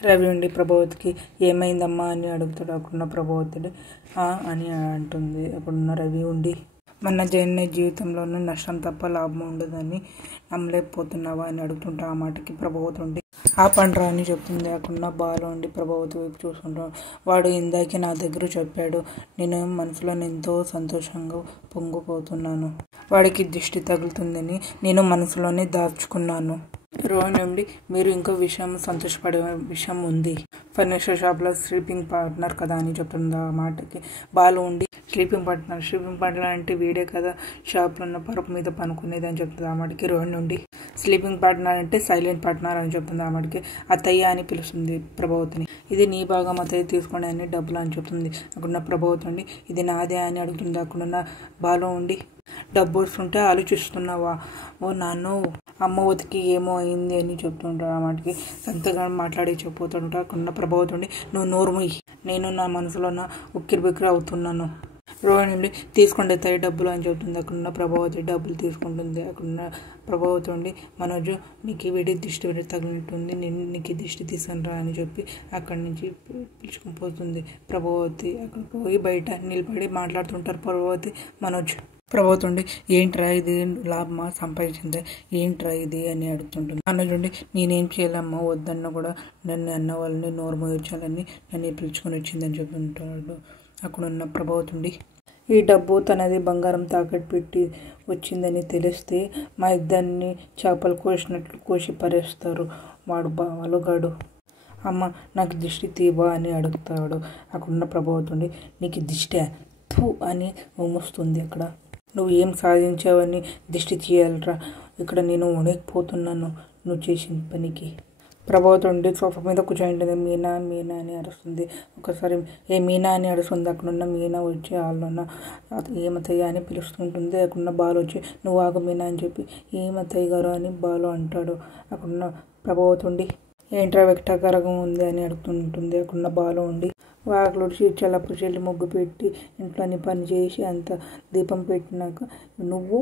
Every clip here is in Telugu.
రవి ఉండి ప్రభావతికి ఏమైందమ్మా అని అడుగుతాడు. అక్కడున్న ప్రభావతి అని అంటుంది. అక్కడున్న రవి ఉండి మన జైన జీవితంలోనూ నష్టం తప్ప లాభం ఉండదని నమ్మలేకపోతున్నావా అని అడుగుతుంటా. ఆ మాటకి ప్రభావతి ఉండి ఆ పండ్రా అని చెప్తుంది. అక్కడున్న బాలు ఉండి ప్రభావతి వైపు చూసుకుంటాడు. వాడు ఇందాకే నా దగ్గర చెప్పాడు. నేను మనసులో ఎంతో సంతోషంగా పొంగిపోతున్నాను. వాడికి దిష్టి తగులుతుందని నేను మనసులోనే దాచుకున్నాను. రోహిణి ఉండి మీరు ఇంకో విషయం సంతోషపడే విషయం ఉంది. ఫర్నిచర్ షాప్లో స్లీపింగ్ పార్ట్నర్ కదా అని చెప్తుంది. ఆ మాటకి బాలు ఉండి స్లీపింగ్ పార్ట్నర్ అంటే వీడే కదా షాప్లో ఉన్న పరుపు మీద పనుకునేది అని చెప్తుంది. ఆ మాటకి రోహిణి ఉండి స్లీపింగ్ పార్ట్నర్ అంటే సైలెంట్ పార్ట్నర్ అని చెప్తుంది. ఆ మాటకి అత్తయ్య అని పిలుస్తుంది ప్రభావతిని. ఇది నీ భాగం అత్తయ్య తీసుకోండి అని డబ్బులు అని చెప్తుంది. అక్కడున్న ప్రభావతి ఉండి ఇది నాదే అని అడుగుతుంది. అక్కడున్న బాలు ఉండి డబ్బు వస్తుంటే ఆలోచిస్తున్నావా? ఓ నాన్న అమ్మవతికి ఏమో అయింది అని చెప్తుంటాడు. ఆ మాటకి సంతగా మాట్లాడి చెప్పిపోతుంటా. అక్కడున్న ప్రభావతి ఉండి నువ్వు నోరుముయ్యి, నేను నా మనసులో ఉక్కిరి బిక్కిరి అవుతున్నాను. రోహిణి నుండి తీసుకోండి అత్తయ్య డబ్బులు అని చెప్తుంది. అక్కడున్న ప్రభావతి డబ్బులు తీసుకుంటుంది. అక్కడున్న ప్రభావతి ఉండి మనోజు నీకు వీడి దిష్టి తగిలినట్టుంది, నేను నీకు దిష్టి తీసుకురా అని చెప్పి అక్కడి నుంచి పిలుచుకుని పోతుంది. ప్రభావతి అక్కడ పోయి బయట నిలబడి మాట్లాడుతుంటారు. ప్రభావతి ఉండి ఏంట్రా ఇది లాభమా సంపాదించిందే ఏంట్రా ఇది అని అడుగుతుంటుంది. మనోజ్ ఉండి నేనేం చేయాలమ్మా వద్దన్నా కూడా నన్ను అన్న వాళ్ళని నోరు మోయించాలని నన్ను పిలుచుకొని వచ్చిందని చెప్తుంటాడు. అక్కడున్న ప్రభావతి ఉండి ఈ డబ్బు తనది బంగారం తాకట్టు పెట్టి వచ్చిందని తెలిస్తే మా ఇద్దరిని చేపలు కోసినట్లు కోసి పరేస్తారు. వాడు బాలుగాడు. అమ్మ నాకు దిష్టి తీవా అని అడుగుతాడు. అక్కడున్న ప్రభావతి ఉండి నీకు దిష్టి అని ఉమ్ముస్తుంది. అక్కడ నువ్వు ఏం సాధించావని దిష్టి తీయాలరా? ఇక్కడ నేను వణికిపోతున్నాను నువ్వు చేసిన పనికి. ప్రభావతి ఉండి సోఫా మీద కూర్చోంటుంది. మీనా మీనా అని అరుస్తుంది. ఒకసారి ఏ మీనా అని అరుస్తుంది. అక్కడున్న మీనా వచ్చి వాళ్ళన్న ఏమతయ్య అని పిలుస్తుంటుంది. అక్కడున్న బాలు వచ్చి నువ్వు ఆగు మీనా అని చెప్పి ఏమతయ్య గారు అని బాలు అంటాడు. అక్కడున్న ప్రభావతి ఉండి ఏంట్రా వెక్టాకారంగా ఉంది అని అడుగుతుంటుంది. అక్కడున్న బాలు ఉండి వాకిలుడిచి చల్లపు చెల్లి ముగ్గు పెట్టి ఇంట్లోని పని చేసి అంత దీపం పెట్టినాక నువ్వు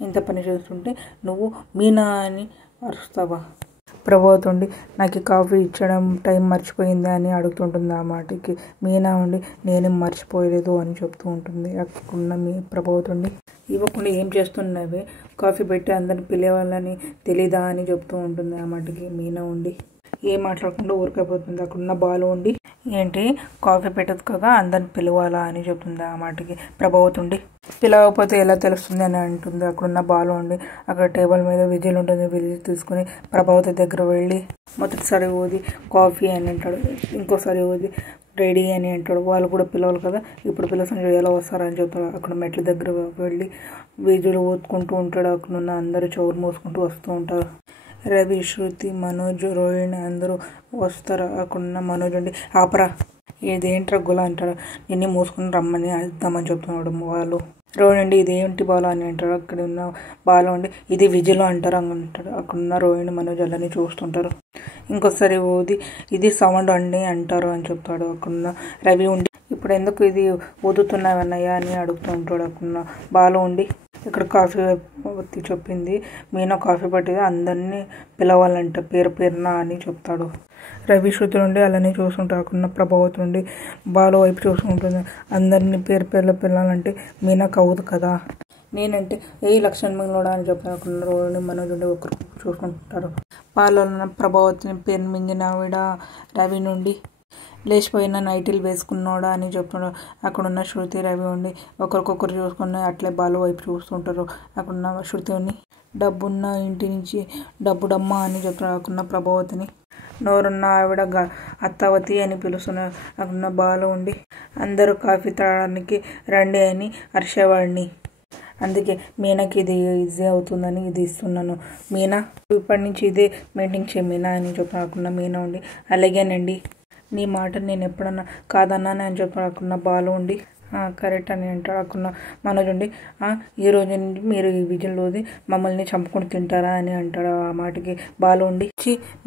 ఇంత పని చేస్తుంటే నువ్వు మీనా అని అరుస్తావా? ప్రభావతి ఉండి నాకు కాఫీ ఇచ్చడం టైం మర్చిపోయింది అని అడుగుతుంటుంది. ఆ మాటకి మీనా ఉండి నేనేం మర్చిపోయలేదు అని చెప్తూ ఉంటుంది. అక్కడున్న ప్రభావతి ఉండి ఇవ్వకుండా ఏం చేస్తున్నావే, కాఫీ పెట్టి అందరిని పిలవాలని తెలీదా అని చెప్తూ ఉంటుంది. ఆ మాటకి మీనా ఉండి ఏం మాట్లాడకుండా ఊరికైపోతుంది. అక్కడున్న బాలు ఉండి ఏంటి కాఫీ పెట్టదు కదా అందరిని పిలవాలా అని చెప్తుంది. ఆ మాటకి ప్రభావతి ఉండి పిలవకపోతే ఎలా తెలుస్తుంది అని అంటుంది. అక్కడున్న బాలు ఉండి అక్కడ టేబుల్ మీద విజిల్ ఉంటుంది. విజిల్ తీసుకుని ప్రభావతి దగ్గర వెళ్ళి మొదటిసారి ఊది కాఫీ అని అంటాడు. ఇంకోసారి ఊది రెడీ అని అంటాడు. వాళ్ళు కూడా పిలవాలి కదా ఇప్పుడు పిలవసం ఎలా వస్తారని చెప్తాడు. అక్కడ మెట్ల దగ్గర వెళ్ళి విజిల్ ఊదుకుంటూ ఉంటాడు. అక్కడున్న అందరూ చెవులు మూసుకుంటూ వస్తూ ఉంటారు. రవి, శృతి, మనోజ్, రోహిణి అందరూ వస్తారు. అక్కడున్న మనోజ్ ఉండి ఆపరా ఇదేంట్రా గుల అంటాడు. నిన్ను మూసుకుని రమ్మని అర్థమని చెప్తున్నాడు. వాళ్ళు రోహిణి ఇదేంటి బాలు అని అంటారు. అక్కడ ఉన్న బాలు ఉండి ఇది విజిల్ అంటారు అని అంటాడు. అక్కడున్న రోహిణి మనోజ్ అలని చూస్తుంటారు. ఇంకోసారి ఊది ఇది సౌండ్ అండి అంటారు అని చెప్తాడు. అక్కడున్న రవి ఉండి ఇప్పుడు ఎందుకు ఇది ఊదుతున్నావన్నయ్య అని అడుగుతూ ఉంటాడు. అక్కడున్న బాలు ఉండి ఇక్కడ కాఫీ చెప్పింది మీనా కాఫీ పట్టి అందరినీ పిలవాలంట పేరు పేరున అని చెప్తాడు. రవి శృతి నుండి అలానే చూసుకుంటా. అక్కడున్న ప్రభావతి నుండి బాలు వైపు చూసుకుంటుంది. అందరినీ పేరు పేర్లో పిలవాలంటే మీనా కవ్వదు కదా, నేనంటే లక్ష్మణ్ అని చెప్పాను. అక్కడున్న రోడ్ని మనోజ్ నుండి ఒకరు చూసుకుంటారు. పాలన ప్రభావతిని పేరు మించిన ఆవిడ రవి నుండి లేచిపోయిన నైటీలు వేసుకున్నాడా అని చెప్తున్నాడు. అక్కడున్న శృతి రవి ఉండి ఒకరికొకరు చూసుకుని అట్లే బాలు వైపు చూస్తుంటారు. అక్కడున్న శృతిని డబ్బున్న ఇంటి నుంచి డబ్బుడమ్మ అని చెప్తున్నాడు. అక్కడున్న ప్రభావతిని నోరున్న ఆవిడ అత్తావతి అని పిలుస్తున్నారు. అక్కడున్న బాలు ఉండి అందరూ కాఫీ తాగడానికి రండి అని అరిచేవాడిని, అందుకే మీనాకి ఇది ఈజీ అవుతుందని ఇది ఇస్తున్నాను. మీనా ఇప్పటి నుంచి ఇదే మెయింటైన్ చేయ మీనా అని చెప్పిన మీనా ఉండి అలాగేనండి నీ మాట నేను ఎప్పుడన్నా కాదన్నాను అని చెప్పిన బాలు ఉండి కరెక్ట్ అని అంటాడు. అక్కడ మనోజ్ ఉండి ఈ రోజు నుండి మీరు ఈ విజయంలోది మమ్మల్ని చంపుకొని తింటారా అని అంటాడు. ఆ మాటకి బాలు ఉండి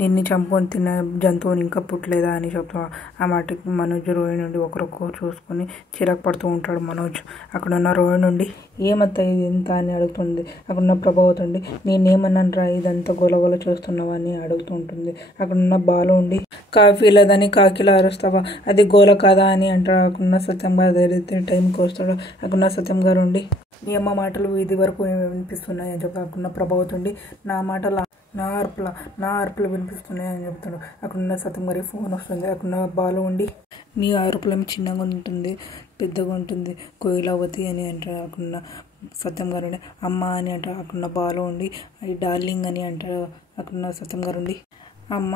నిన్ను చంపుకొని తిన్న జంతువుని ఇంకా పుట్టలేదా అని చెప్తాడు. ఆ మాటకి మనోజ్ రోహిణి నుండి ఒకరొకరు చూసుకొని చిరాకు పడుతూ ఉంటాడు మనోజ్. అక్కడ ఉన్న రోహిణి నుండి ఏమత్తా ఇది ఎంత అని అడుగుతుంది. అక్కడున్న ప్రభావతి ఉండి నేనేమన్నాను రా ఇదంతా గొలగొల చేస్తున్నావా అని అడుగుతూ ఉంటుంది. అక్కడున్న బాలు ఉండి కాఫీ లేదని కాకిలా అరుస్తావా అది గోల కాదా అని అంటాడు. అక్కడున్న సత్యం గారు టైంకి వస్తాడు. అక్కడున్న సత్యం గారు ఉండి మీ అమ్మ మాటలు వీధి వరకు వినిపిస్తున్నాయి అని చెప్తాడు. అక్కడున్న ప్రభావతి ఉండి నా అరుపులు వినిపిస్తున్నాయి అని చెప్తాడు. అక్కడున్న సత్యం గారికి ఫోన్ వస్తుంది. అక్కడున్న బాలు ఉండి నీ అరుపులేమి చిన్నగా ఉంటుంది పెద్దగా ఉంటుంది కోయిలావతి అని అంటాడు. అక్కడున్న సత్యం గారు ఉండి అమ్మ అని అంటాడు. అక్కడున్న బాలు ఉండి అది డార్లింగ్ అని అంటాడు. అక్కడున్న సత్యం గారు ఉండి అమ్మ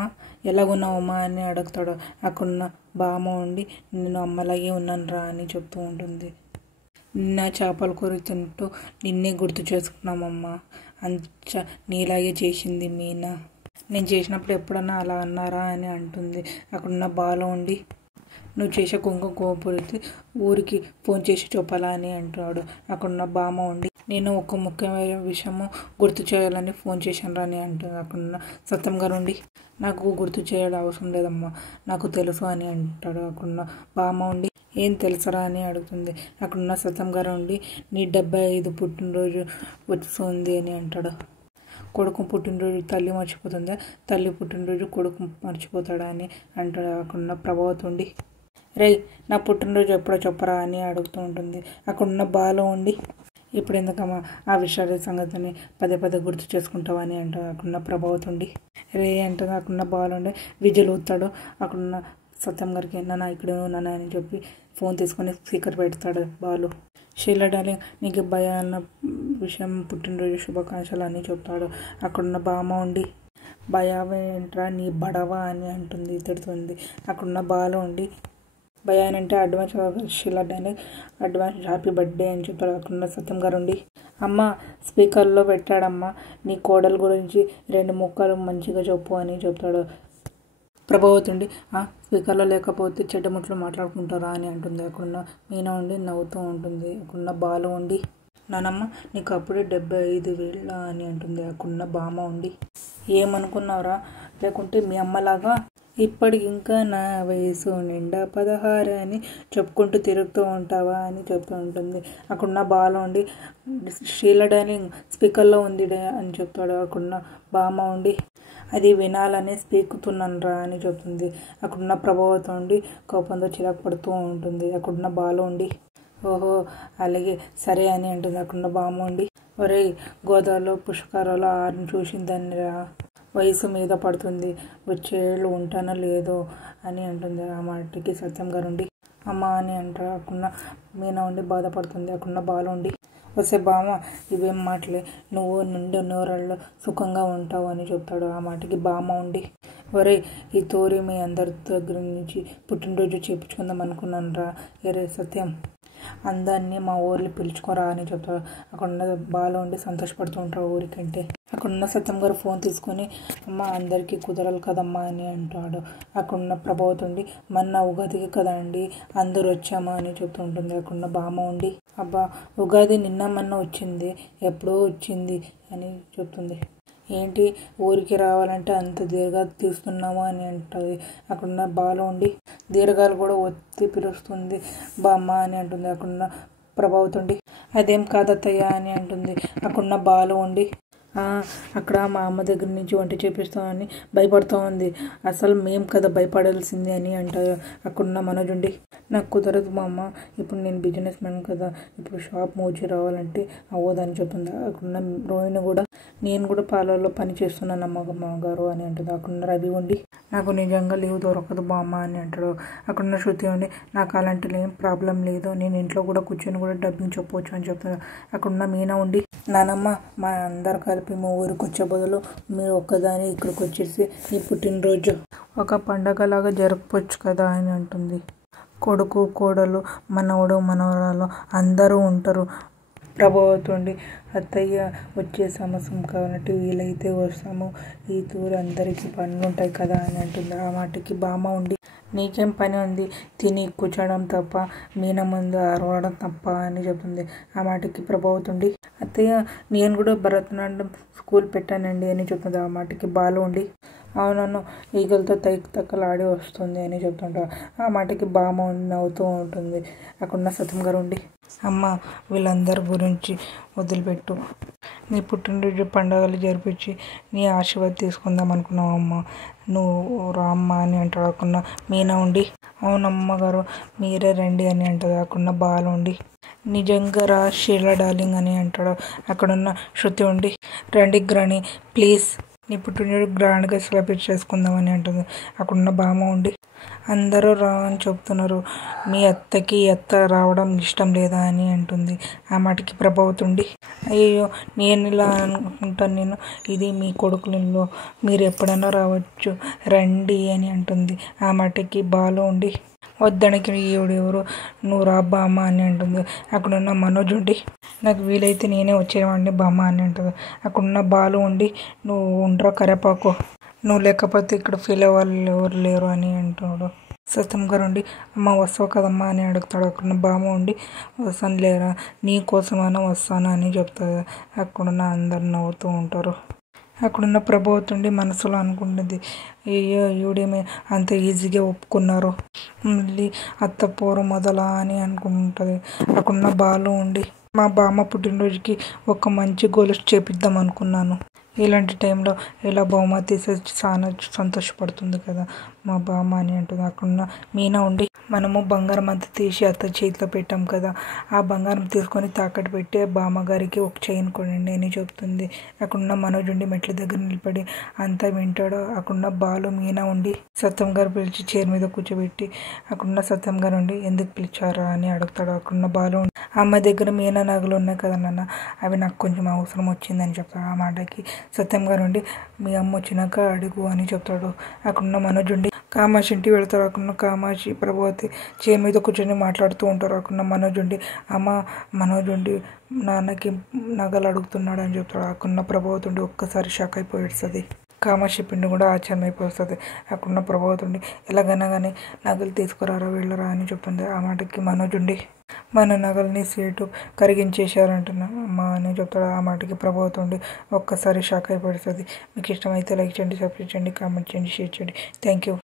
ఎలాగున్నావు అమ్మ అని అడుగుతాడు. అక్కడున్న బామ్మ ఉండి నేను అమ్మలాగే ఉన్నాను రా అని చెప్తూ ఉంటుంది. నిన్న చేపల కూర తింటూ నిన్నే గుర్తు చేసుకున్నామమ్మా నీలాగే చేసింది మీనా నేను చేసినప్పుడు ఎప్పుడన్నా అలా అన్నారా అని అంటుంది. అక్కడున్న బాలు ఉండి నువ్వు చేసే కుంకుమ కోపడితే ఊరికి ఫోన్ చేసి చెప్పాలా అని అంటాడు. అక్కడున్న బామ్మ ఉండి నేను ఒక ముఖ్యమైన విషయము గుర్తు చేయాలని ఫోన్ చేశాను రా అని అంటుంది. అక్కడున్న సత్యం గారు ఉండి నాకు గుర్తు చేయడం అవసరం లేదమ్మా నాకు తెలుసు అని అంటాడు. అక్కడున్న బామ్మ ఉండి ఏం తెలుసరా అని అడుగుతుంది. అక్కడున్న సత్యం గారు ఉండి నీ 75 పుట్టినరోజు వస్తుంది అని అంటాడు. కొడుకు పుట్టినరోజు తల్లి మర్చిపోతుందా తల్లి పుట్టినరోజు కొడుకు మర్చిపోతాడా అని అంటాడు. అక్కడున్న ప్రభావతి ఉండి రేయ్ నా పుట్టినరోజు ఎప్పుడో చెప్పరా అని అడుగుతూ ఉంటుంది. అక్కడున్న బాలు ఉండి ఇప్పుడు ఎందుకమ్మా ఆ విషయాల సంగతిని పదే గుర్తు చేసుకుంటావా అని అంటాడు. అక్కడున్న ప్రభావతి ఉండి రే అంటే అక్కడున్న బాలు ఉండి విజయలు ఊతాడు. అక్కడున్న సత్యం గారికి నాన్న ఇక్కడ ఉన్నాను అని చెప్పి ఫోన్ తీసుకొని స్పీకర్ పెడతాడు బాలు. షీలా డార్లింగ్ నీకు భయ అన్న విషయం పుట్టినరోజు శుభాకాంక్షలు అని చెప్తాడు. అక్కడున్న బామ్మ ఉండి భయావేంట్రా నీ బడవా అని అంటుంది తిడుతుంది. అక్కడున్న బాలు ఉండి భయాన్ అంటే advance Sheela darling advance happy birthday అని చెప్తాడు. అక్కడున్న సత్యం గారు ఉండి అమ్మ స్పీకర్లో పెట్టాడమ్మా నీ కోడలు గురించి 2 ముక్కలు మంచిగా చెప్పు అని చెప్తాడు. ప్రభావతి ఉండి స్పీకర్లో లేకపోతే చెడ్డముట్లు మాట్లాడుకుంటారా అని అంటుంది. అక్కడున్న మీనా ఉండి నవ్వుతూ ఉంటుంది. అక్కడున్న బాలు ఉండి నానమ్మ నీకు అప్పుడే 75,000 అని అంటుంది. అక్కడున్న బామ్మ ఉండి ఏమనుకున్నావురా లేకుంటే మీ అమ్మలాగా ఇప్పటికి ఇంకా నా వయసు నిండా 16 అని చెప్పుకుంటూ తిరుగుతూ ఉంటావా అని చెప్తూ ఉంటుంది. అక్కడున్న బాలు ఉండి షీలా డార్లింగ్ స్పీకర్లో ఉంది అని చెప్తాడు. అక్కడున్న బామ్మ ఉండి అది వినాలని స్పీకుతున్నాను రా అని చెప్తుంది. అక్కడున్న ప్రభావతి ఉండి కోపంతో చిరాకు పడుతూ ఉంటుంది. అక్కడున్న బాలు ఉండి ఓహో అలాగే సరే అని అంటుంది. అక్కడున్న బామ్మ ఉండి ఒరేయ్ గోదావరిలో పుష్కరాలు ఆరిని చూసిందని రా వయసు మీద పడుతుంది వచ్చేళ్ళు ఉంటానో లేదో అని అంటుంది. ఆ మాటకి సత్యం గారు ఉండి అమ్మ అని అంటారు. అక్కడున్న మీనా ఉండి బాధపడుతుంది. అక్కడున్న బాలు ఉండి వస్తే బామ్మ ఇవేం మాటలే నువ్వు నిండు నూరేళ్ళు సుఖంగా ఉంటావు అని చెప్తాడు. ఆ మాటకి బామ్మ ఉండి ఒరే ఈ తోరి మీ అందరి దగ్గర నుంచి పుట్టినరోజు చేయించుకుందాం అనుకున్నాను రా ఎరే సత్యం అందరినీ మా ఊర్లో పిలుచుకోరా అని చెప్తాడు. అక్కడున్న బాలు ఉండి సంతోషపడుతూ ఉంటాడు ఊరికంటే. అక్కడున్న సత్యం గారు ఫోన్ తీసుకొని అమ్మ అందరికీ కుదరాలి కదమ్మా అని అంటాడు. అక్కడున్న ప్రభావతి ఉండి మొన్న ఉగాదికి కదండి అందరూ వచ్చామా అని చెప్తూ ఉంటుంది. అక్కడున్న బామ్మ ఉండి అబ్బా ఉగాది నిన్న మొన్న వచ్చింది ఎప్పుడో వచ్చింది అని చెప్తుంది. ఏంటి ఊరికి రావాలంటే అంత దీర్ఘాలు తీస్తున్నాము అని అంటుంది. అక్కడున్న బాలు ఉండి దీర్ఘాలు కూడా ఒత్తి పిలుస్తుంది బామ్మ అని అంటుంది. అక్కడున్న ప్రభావతి ఉండి అదేం కాదత్తయ్య అని అంటుంది. అక్కడున్న బాలు ఉండి అక్కడ మా అమ్మ దగ్గర నుంచి వంట చేపిస్తామని భయపడుతూ ఉంది అసలు మేము కదా భయపడాల్సింది అని అంటారు. అక్కడున్న మనోజ్ ఉండి నాకు కుదరదు మా అమ్మ ఇప్పుడు నేను బిజినెస్ మ్యాన్ కదా ఇప్పుడు షాప్ మూచి రావాలంటే అవ్వదని చెప్తుంది. అక్కడున్న రోహిణి కూడా నేను కూడా పార్లర్లో పని చేస్తున్నాను అమ్మగారు అని అంటుంది. అక్కడున్న రవి ఉండి నాకు నిజంగా లీవ్ దొరకదు బామ్మ అని అంటాడు. అక్కడున్న శృతి ఉండి నాకు అలాంటి ఏం ప్రాబ్లం లేదు నేను ఇంట్లో కూడా కూర్చొని కూడా డబ్బింగ్ చెప్పవచ్చు అని చెప్తాను. అక్కడున్న మీనా ఉండి నానమ్మ మా అందరు కలిపి మా ఊరికి వచ్చే బదులు మీరు ఒక్కదాని ఇక్కడికి వచ్చేసి నీ పుట్టినరోజు ఒక పండగలాగా జరపవచ్చు కదా అని అంటుంది. కొడుకు కోడలు మనవడు మనవరాలు అందరూ ఉంటారు. ప్రభావతి ఉండి అత్తయ్య వచ్చే సంవత్సరం కాబట్టి వీలైతే వస్తాము ఈ తూరు అందరికీ పనులు ఉంటాయి కదా అని అంటుంది. ఆ మాటకి బామ్మ ఉండి నీకేం పని ఉంది, తిని కూర్చోవడం తప్ప, మీనా ముందు అరవడం తప్ప అని చెప్తుంది. ఆ మాటకి ప్రభావతి ఉండి, అత్తయ్య నేను కూడా భరతనాట్యం స్కూల్ పెట్టానండి అని చెప్తుంది. ఆ మాటకి బాలు ఉండి, అవునన్ను ఈగలతో తక్కలు ఆడి వస్తుంది అని చెప్తుంటా. ఆ మాటకి బామ్మ నవ్వుతూ ఉంటుంది. అక్కడున్న సత్యం గారు ఉండి, అమ్మ వీళ్ళందరి గురించి వదిలిపెట్టు, నీ పుట్టినరోజు పండుగలు జరిపించి నీ ఆశీర్వాదం తీసుకుందాం అనుకున్నావు అమ్మ, నువ్వు రామ్మ అని అంటాడు. అక్కడున్న మీనా ఉండి, అవునమ్మ గారు మీరే రండి అని అంటుంది. అక్కడున్న బాలు ఉండి, నిజంగా రా షీలా డార్లింగ్ అని అంటాడు. అక్కడున్న శృతి ఉండి, రండి గ్రాని ప్లీజ్, నీ పుట్టినరోజు గ్రాండ్గా సెలబ్రేట్ చేసుకుందామని అంటుంది. అక్కడున్న బామ్మ ఉండి, అందరూ రా అని చెప్తున్నారు, మీ అత్తకి అత్త రావడం ఇష్టం లేదా అని అంటుంది. ఆ మాటకి ప్రభావతి ఉండి, అయ్యో నేను ఇలా అనుకుంటాను, ఇది మీ కొడుకులలో, మీరు ఎప్పుడైనా రావచ్చు రండి అని అంటుంది. ఆ మాటకి బాలు ఉండి, వద్దనికి ఎవరు నువ్వు రా బామ్మ అని అంటుంది. అక్కడున్న మనోజ్ ఉండి, నాకు వీలైతే నేనే వచ్చేవాడిని బామ్మ అని అంటుంది. అక్కడున్న బాలు ఉండి, నువ్వు ఉండరా కరేపాకు, నువ్వు లేకపోతే ఇక్కడ ఫీల్ అవ్వాలి ఎవరు లేరు అని అంటాడు. సత్యం గారు ఉండి, అమ్మ వస్తావు కదమ్మా అని అడుగుతాడు. అక్కడున్న బామ్మ ఉండి, వస్తాను లేరా, నీ కోసమైనా వస్తాను అని చెప్తుంది. అక్కడున్న అందరు నవ్వుతూ ఉంటారు. అక్కడున్న ప్రభావతి ఉండి మనసులో అనుకుంటుంది, అయ్యో ఈవిడేమి అంత ఈజీగా ఒప్పుకున్నారు, మళ్ళీ అత్త పోరు మొదలా అని అనుకుంటుంది. అక్కడున్న బాలు ఉండి, మా బామ్మ పుట్టినరోజుకి ఒక మంచి గొలుసు చేపిద్దాం అనుకున్నాను, ఇలాంటి టైంలో ఇలా బహుమతి చాలా సంతోషపడుతుంది కదా మా బామ్మ అని అంటుంది. అక్కడున్న మీనా ఉండి, మనము బంగారం అంతా తీసి అత్త చేతిలో పెట్టాం కదా, ఆ బంగారం తీసుకొని తాకట్టు పెట్టి బామ్మగారికి ఒక చైన్ కొనండి అని చెప్తుంది. అక్కడున్న మనోజ్ ఉండి మెట్ల దగ్గర నిలబడి అంతా వింటాడు. అక్కడున్న బాలు మీనా ఉండి సత్యం గారు పిలిచి చైర్ మీద కూర్చోబెట్టి, అక్కడున్న సత్యం గారు ఉండి, ఎందుకు పిలిచారా అని అడుగుతాడు. అక్కడున్న బాలు ఉండి, అమ్మ దగ్గర మీనా నగలు ఉన్నాయి కదా నాన్న, అవి నాకు కొంచెం అవసరం వచ్చిందని చెప్తాడు. ఆ మాటకి సత్యం గారు ఉండి, మీ అమ్మ వచ్చినాక అడుగు అని చెప్తాడు. అక్కడున్న మనోజ్ ఉండి కామాక్షి ఇంటికి వెళ్తారు. అక్కడున్న కామాక్షి ప్రభావతి చైర్ మీద కూర్చొని మాట్లాడుతూ ఉంటారు. అక్కడున్న మనోజ్ ఉండి, అమ్మ మనోజ్ ఉండి నాన్నకి నగలు అడుగుతున్నాడు అని చెప్తాడు. అక్కడున్న ప్రభావతి ఉండి ఒక్కసారి షాక్ అయిపోయిస్తుంది. కామాక్షి పిండి కూడా ఆశ్చర్యం అయిపోతుంది. అక్కడున్న ప్రభావతి ఉండి, ఎలాగైనా కానీ నగలు తీసుకురారా వెళ్ళరా అని చెప్తుంది. ఆ మాటకి మనోజ్ ఉండి, మన నగల్ని సీటు కరిగించేశారంటున్నా అమ్మా అని చెప్తాడు. ఆ మాటకి ప్రభావతి ఉండి ఒక్కసారి షాక్ అయిపోతుంది. మీకు ఇష్టమైతే లైక్ చేయండి, సబ్స్క్రైబ్ చేయండి, కామెంట్ చేయండి, షేర్ చేయండి. Thank you.